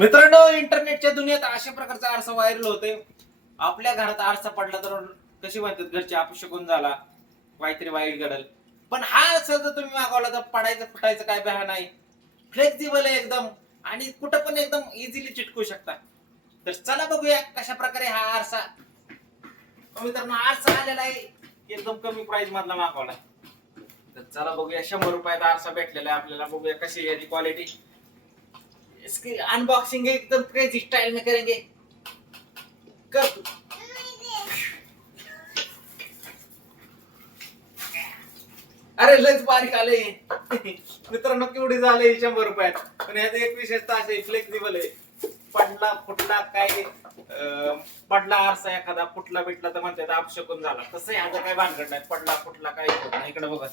मित्रांनो, इंटरनेटच्या दुनियेत अशा प्रकारचा आरसा व्हायरल होतोय. आपल्या घरात आरसा पडला तर कशी म्हणतात घरचे अपशकुन झाला, काहीतरी वाईट घडल. पण हा आरसा जर तुम्ही मागवला तर पडायचं फुटायचं काय भ्या नाही. फ्लेक्झिबल आहे एकदम आणि कुठं पण एकदम इझिली चिटकू शकता. तर चला बघूया कशा प्रकारे हा आरसा. मित्रांनो, आरसा आलेला आहे एकदम कमी प्राइस मधला मागवला. तर चला बघूया, 100 रुपयात आरसा भेटलेला आहे आपल्याला. बघूया कशी आहे क्वालिटी. इसकी अनबॉक्सिंग एकदम क्रेजी स्टाइल में करेंगे. कर अरे लयच बारीक आले मित्रांनो, केवढी झाले 100 रुपयात. पण याचा एक विशेषता असे फ्लेक्झिबल आहे. पडला फुटला काय पडला आरसा एखादा फुटला बिटला तर म्हणतात अपशकुन झाला. तसं ह्याचं काय भानगड नाही. पडला फुटला काही होत नाही. इकडे बघा,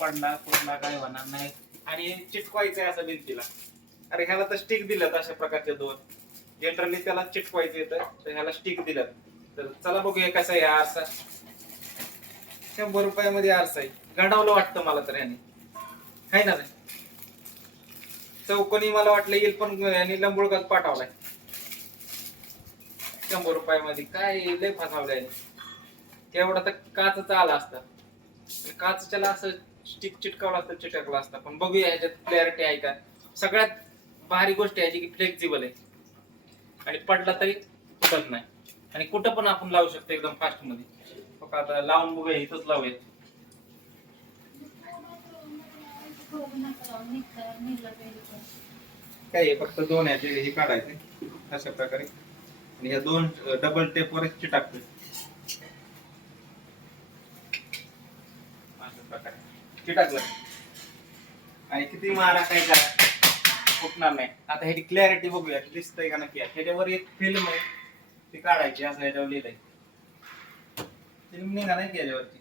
पडला फुटला काय होणार नाही. आणि चिटकवायचंय असं भिंतीला. अरे ह्याला तर स्टिक दिल्यात अशा प्रकारचे दोन. जनरली त्याला चिटकवायचं येतं, तर ह्याला स्टिक दिल्यात. तर चला बघूया कसा आहे आरसा. 100 रुपयामध्ये आरसा आहे. गंडावलं वाटतं मला तर ह्याने, आहे ना. चौकोनी मला वाटलं येईल, पण ह्याने लंबुळगात पाठवलाय. 100 रुपयामध्ये काय लय फसावलंय. तेवढा तर काचचा आला असता. काचच्याला असं स्टिक चिटकावला असतं, चिटकला असता. पण बघूया ह्याच्यात क्लॅरिटी आहे का. सगळ्यात भारी गोष्ट याची की फ्लेक्झिबल आहे आणि पडला तरी फुटत नाही आणि कुठं पण आपण लावू शकतो एकदम फास्ट मध्ये. बघा आता लावून बघूया, इथंच लावूया. काय आहे, फक्त दोन ह्याचे हे काढायचे अशा प्रकारे आणि ह्या दोन डबल टेप वर चिटाकते अशा प्रकारे चिटाकलं. आणि किती मारा काय करा फुटणार नाही. आता ह्याची क्लॅरिटी बघूया, दिसतंय का नक्की. ह्याच्यावर एक फिल्म आहे, ती काढायची असं ह्याच्यावर लिहिलंय. फिल्म निघा नाही त्याच्यावरती.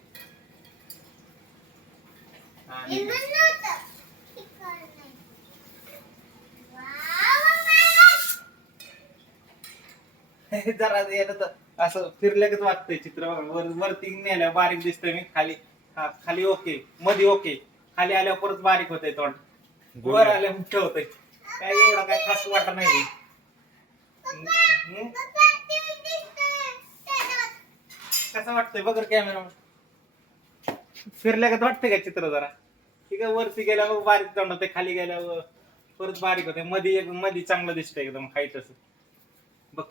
जरा असं फिरल्यागत वाटतंय चित्र. वरती नेल्या बारीक दिसतंय मी, खाली खाली ओके, मध्ये ओके, खाली आल्यावर परत बारीक होतंय तोंड, वर आल्या मोठं होतंय. काय एवढा काय खास वाटत नाही. कसं वाटतंय बघ कॅमेरा, फिरल्यागत वाटतंय का चित्र जरा. ठीक आहे, वरती गेल्यावर बारीक तोंड होते, खाली गेल्यावर परत बारीक होते, मध्ये चांगलं दिसतंय एकदम हाईट असं बघ.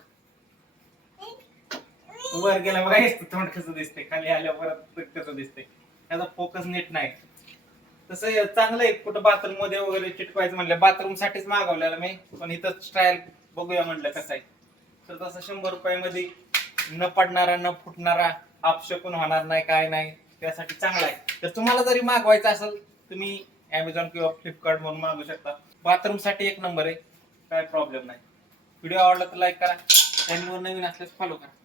वर गेला बघायचं तोंड कसं दिसतंय, खाली आल्यावर परत कसं दिसतंय. त्याचा फोकस नीट नाही. तसं चांगलं आहे. कुठं बाथरूम मध्ये वगैरे चिटकवायचं म्हणलं, बाथरूम साठीच मागवलेलं मी. पण इथं ट्रायल बघूया म्हणलं कसं आहे. तर तसं 100 रुपयामध्ये न पडणारा न फुटणारा, अपशकुन होणार नाही काय नाही, त्यासाठी चांगला आहे. तर तुम्हाला जरी मागवायचं असेल तुम्ही Amazon किंवा फ्लिपकार्ट म्हणून मागू शकता. बाथरूम साठी एक नंबर आहे, काय प्रॉब्लेम नाही. व्हिडिओ आवडला तर लाईक करा, चॅनलवर नवीन असल्यास फॉलो करा.